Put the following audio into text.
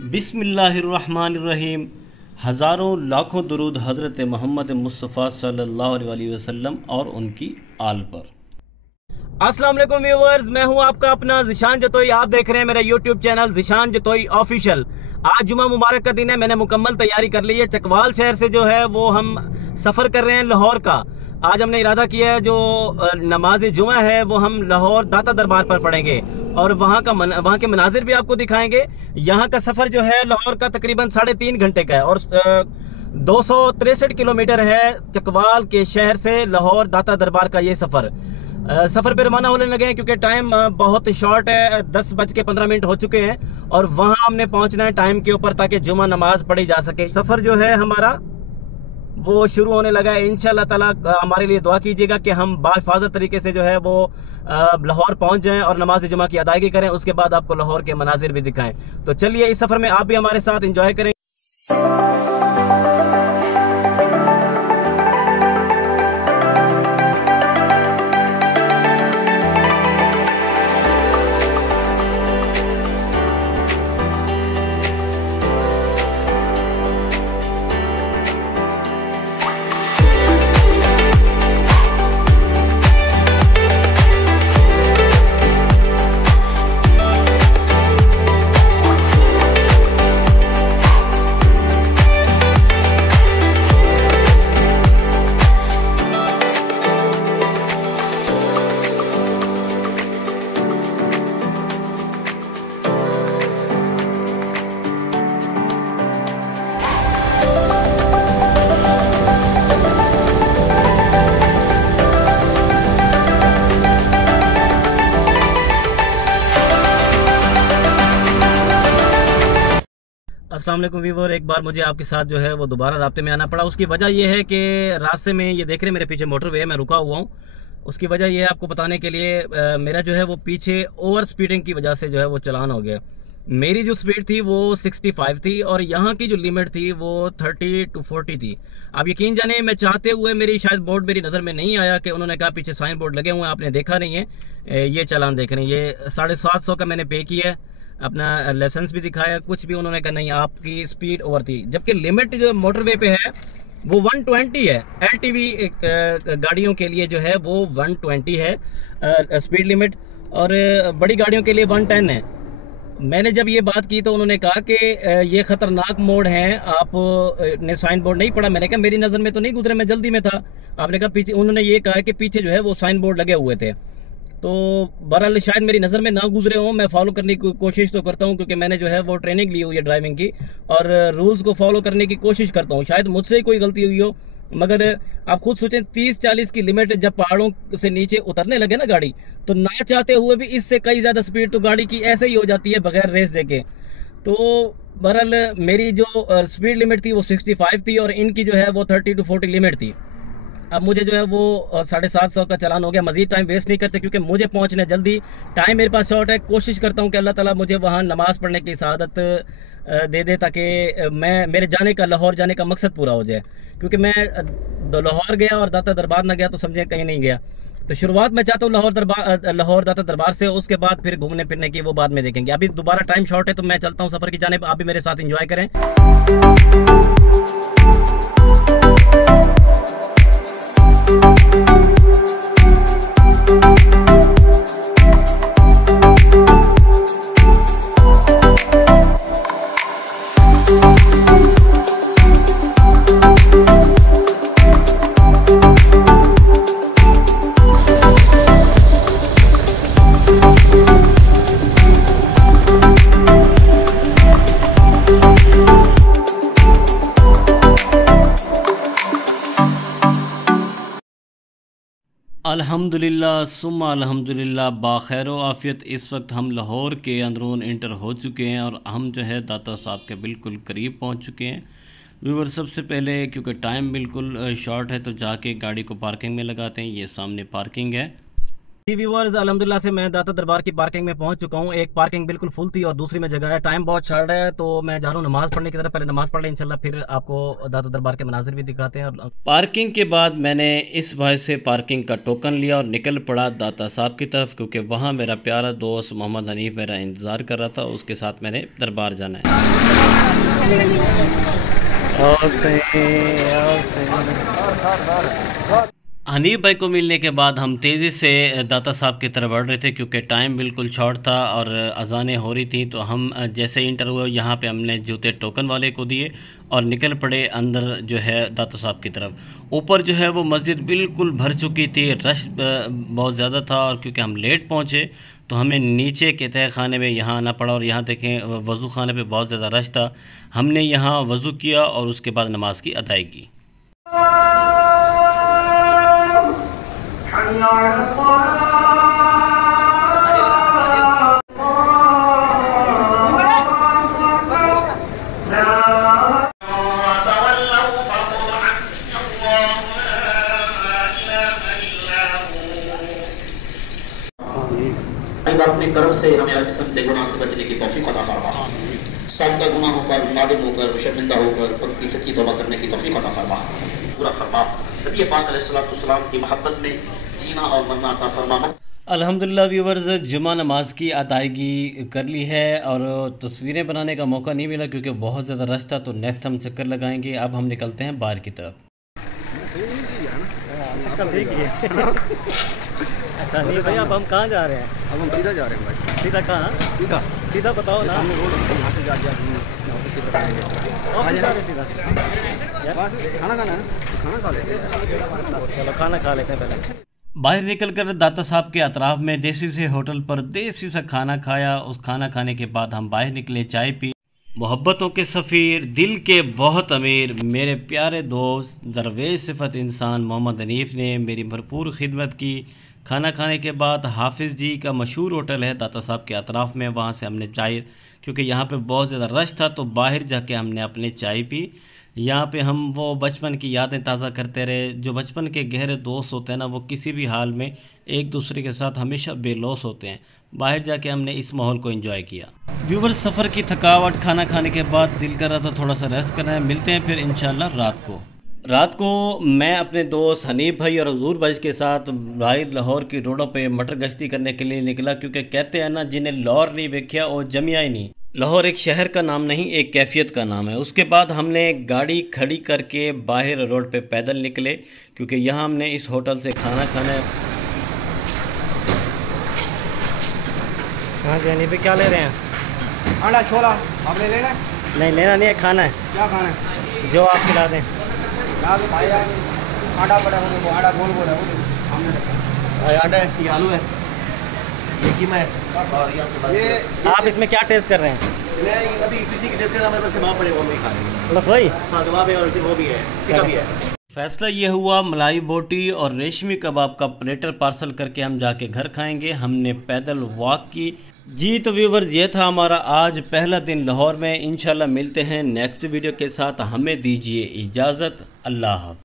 बिस्मिल्लाहिर्रहमानिर्रहीम। हज़ारों लाखों दुरूद हज़रत मोहम्मद मुस्तफ़ा सल्लल्लाहु अलैहि वसल्लम और उनकी आल पर। अस्सलाम वालेकुम व्यूवर्स, मैं हूं आपका अपना ज़िशान जतोई। आप देख रहे हैं मेरा YouTube channel Zeeshan Jatoi official. आज जुमा मुबारक का दिन है। मैंने मुकम्मल तैयारी कर ली है। चकवाल शहर से जो है वो हम सफ़र कर रहे हैं लाहौर का। आज हमने इरादा किया है जो नमाज जुमा है वो हम लाहौर दाता दरबार पर पढ़ेंगे और वहाँ के मनाजिर भी आपको दिखाएंगे। यहाँ का सफ़र जो है लाहौर का तकरीबन 3.5 घंटे का है और 263 किलोमीटर है चकवाल के शहर से लाहौर दाता दरबार का ये सफ़र पे रवाना होने लगे हैं क्योंकि टाइम बहुत शॉर्ट है। 10:15 हो चुके हैं और वहाँ हमने पहुँचना है टाइम के ऊपर ताकि जुमा नमाज पढ़ी जा सके। सफ़र जो है हमारा वो शुरू होने लगा है। इंशाल्लाह ताला हमारे लिए दुआ कीजिएगा कि हम बाहिफाजत तरीके से जो है वो लाहौर पहुंच जाएं और नमाज जुमा की अदायगी करें। उसके बाद आपको लाहौर के मनाजिर भी दिखाएं। तो चलिए इस सफ़र में आप भी हमारे साथ एंजॉय करें। अस्सलाम वालेकुम व्यूअर, एक बार मुझे आपके साथ जो है वो दोबारा राब्ते में आना पड़ा। उसकी वजह यह है कि रास्ते में ये देख रहे हैं मेरे पीछे मोटरवे है, मैं रुका हुआ हूँ। उसकी वजह यह है आपको बताने के लिए मेरा जो है वो पीछे ओवर स्पीडिंग की वजह से जो है वो चलान हो गया। मेरी जो स्पीड थी वो 65 थी और यहाँ की जो लिमिट थी वो 30 to 40 थी। आप यकीन जाने मैं चाहते हुए मेरी शायद बोर्ड मेरी नज़र में नहीं आया कि उन्होंने कहा पीछे साइन बोर्ड लगे हुए हैं, आपने देखा नहीं है। ये चालान देख रहे हैं, ये 750 का मैंने पे किया है, अपना लाइसेंस भी दिखाया, कुछ भी उन्होंने कहा नहीं आपकी स्पीड ओवर थी। जबकि लिमिट जो मोटरवे पे है वो 120 है। एलटीवी गाड़ियों के लिए जो है वो 120 है स्पीड लिमिट और बड़ी गाड़ियों के लिए 110 है। मैंने जब ये बात की तो उन्होंने कहा कि ये ख़तरनाक मोड़ है, आप ने साइन बोर्ड नहीं पढ़ा। मैंने कहा मेरी नज़र में तो नहीं गुजरे, मैं जल्दी में था। आपने कहा पीछे, उन्होंने ये कहा कि पीछे जो है वो साइन बोर्ड लगे हुए थे। तो बहरहाल शायद मेरी नज़र में ना गुजरे हों। मैं फॉलो करने की कोशिश तो करता हूं क्योंकि मैंने जो है वो ट्रेनिंग ली हुई है ड्राइविंग की और रूल्स को फॉलो करने की कोशिश करता हूं। शायद मुझसे ही कोई गलती हुई हो, मगर आप खुद सोचें 30-40 की लिमिट जब पहाड़ों से नीचे उतरने लगे ना गाड़ी, तो ना चाहते हुए भी इससे कई ज़्यादा स्पीड तो गाड़ी की ऐसे ही हो जाती है बगैर रेस देके। तो बहरहाल मेरी जो स्पीड लिमिट थी वो 65 थी और इनकी जो है वो 30 to 40 लिमिट थी। अब मुझे जो है वो 750 का चालान हो गया। मज़ीद टाइम वेस्ट नहीं करते क्योंकि मुझे पहुंचना है जल्दी, टाइम मेरे पास शॉर्ट है। कोशिश करता हूं कि अल्लाह ताला मुझे वहां नमाज़ पढ़ने की सआदत दे दे ताकि मेरे जाने का, लाहौर जाने का मकसद पूरा हो जाए। क्योंकि मैं लाहौर गया और दाता दरबार ना गया तो समझे कहीं नहीं गया। तो शुरुआत मैं चाहता हूँ लाहौर दाता दरबार से, उसके बाद फिर घूमने फिरने की वो बाद में देखेंगे। अभी दोबारा टाइम शॉर्ट है तो मैं चलता हूँ सफ़र की जानिब। आप भी मेरे साथ इंजॉय करें। अल्हम्दुलिल्लाह सुम्मा अल्हम्दुलिल्लाह, बाखैर आफ़ियत इस वक्त हम लाहौर के अंदरून इंटर हो चुके हैं और हम जो है दाता साहब के बिल्कुल करीब पहुंच चुके हैं। व्यूवर, सबसे पहले क्योंकि टाइम बिल्कुल शॉर्ट है तो जाके गाड़ी को पार्किंग में लगाते हैं। ये सामने पार्किंग है। व्यूअर्स, अल्हम्दुलिल्लाह से मैं दाता दरबार की पार्किंग में पहुंच चुका हूं। एक पार्किंग बिल्कुल फुल थी और दूसरी में जगह है। टाइम बहुत शॉर्ट है तो मैं जा रहा हूं नमाज़ पढ़ने की तरफ। पहले नमाज़ पढ़ लें, इंशाल्लाह फिर आपको दाता दरबार के मनाजिर भी दिखाते हैं। और पार्किंग के बाद मैंने इस भाई से पार्किंग का टोकन लिया और निकल पड़ा दाता साहब की तरफ, क्योंकि वहाँ मेरा प्यारा दोस्त मोहम्मद हनीफ मेरा इंतज़ार कर रहा था। उसके साथ मैंने दरबार जाना है। हनीफ भाई को मिलने के बाद हम तेज़ी से दाता साहब की तरफ बढ़ रहे थे, क्योंकि टाइम बिल्कुल शॉर्ट था और अजानें हो रही थी। तो हम जैसे इंटर हुए यहाँ पे हमने जूते टोकन वाले को दिए और निकल पड़े अंदर जो है दाता साहब की तरफ। ऊपर जो है वो मस्जिद बिल्कुल भर चुकी थी, रश बहुत ज़्यादा था। और क्योंकि हम लेट पहुँचे तो हमें नीचे के तह खाने में यहाँ आना पड़ा। और यहाँ देखें वज़ू खाने पे बहुत ज़्यादा रश था। हमने यहाँ वज़ू किया और उसके बाद नमाज की अदायगी। अपने कर्म से हमें हर किस्म के गुनाह से बचने की तौफीक अता फरमा। सब का गुनाह होकर, नादिम होकर, शर्मिंदा होकर पक्की सच्ची तौबा करने की तौफीक अता फरमा। पूरा फरमा नबी पाक अलैहिस्सलाम की मोहब्बत में जीना और मरना अता फरमा। अल्हम्दुलिल्लाह व्यूवर्स, जुमा नमाज की अदायगी कर ली है और तस्वीरें बनाने का मौका नहीं मिला क्योंकि बहुत ज़्यादा रश था। तो नेक्स्ट हम चक्कर लगाएंगे। अब हम निकलते हैं बाहर की तरफ। अच्छा नहीं भाई, अब हम कहाँ जा रहे हैं? अब हम सीधा जा रहे हैं भाई। सीधा कहाँ? सीधा सीधा बताओ ना। यहाँ से जा सीधा खाना खाना है, खाना खा लेते हैं। चलो खाना खा लेते हैं पहले। बाहर निकलकर दाता साहब के अतराफ में देसी से होटल पर देसी सा खाना खाया। उस खाना खाने के बाद हम बाहर निकले, चाय पी। मोहब्बतों के सफ़ीर, दिल के बहुत अमीर, मेरे प्यारे दोस्त दरवेश सिफत इंसान मोहम्मद हनीफ ने मेरी भरपूर खिदमत की। खाना खाने के बाद हाफिज़ जी का मशहूर होटल है दाता साहब के अतराफ़ में, वहाँ से हमने चाय, क्योंकि यहाँ पे बहुत ज़्यादा रश था तो बाहर जाके हमने अपने चाय पी। यहाँ पे हम वो बचपन की यादें ताज़ा करते रहे। जो बचपन के गहरे दोस्त होते हैं ना, वो किसी भी हाल में एक दूसरे के साथ हमेशा बेलौस होते हैं। बाहर जाके हमने इस माहौल को एंजॉय किया। व्यूवर्स, सफ़र की थकावट, खाना खाने के बाद दिल कर रहा था थोड़ा सा रेस्ट करना है। मिलते हैं फिर इंशाल्लाह रात को मैं अपने दोस्त हनीफ भाई और हजूर भाई के साथ भाई लाहौर की रोडों पे मटर गश्ती करने के लिए निकला, क्योंकि कहते हैं ना, जिन्हें लाहौर नहीं देखा और जमिया ही नहीं। लाहौर एक शहर का नाम नहीं, एक कैफियत का नाम है। उसके बाद हमने गाड़ी खड़ी करके बाहर रोड पे पैदल निकले, क्योंकि यहाँ हमने इस होटल से खाना खाना है। हाँ जी हनीफ भाई, क्या ले रहे हैं? अंडा छोला आप ले लेना? नहीं लेना नहीं है, खाना है। क्या खाना है? जो आप खिला दें। भाई आटा पड़ा है, वो आटा गोल गोल है, हमने रखा आटा है, ये आलू है, ये कीमा है और ये आप इसमें क्या टेस्ट कर रहे हैं? मैं अभी किसी की टेस्ट कर रहा हूं, बस कबाब पड़े वो नहीं खा रहे। बस वही? हाँ कबाब है और वो भी है, टिक्का भी है। फैसला ये हुआ, मलाई बोटी और रेशमी कबाब का प्लेटर पार्सल करके हम जाके घर खाएंगे। हमने पैदल वॉक की। जी तो व्यूवर्स, ये था हमारा आज पहला दिन लाहौर में। इंशाल्लाह मिलते हैं नेक्स्ट वीडियो के साथ। हमें दीजिए इजाज़त। अल्लाह हाफ़िज़।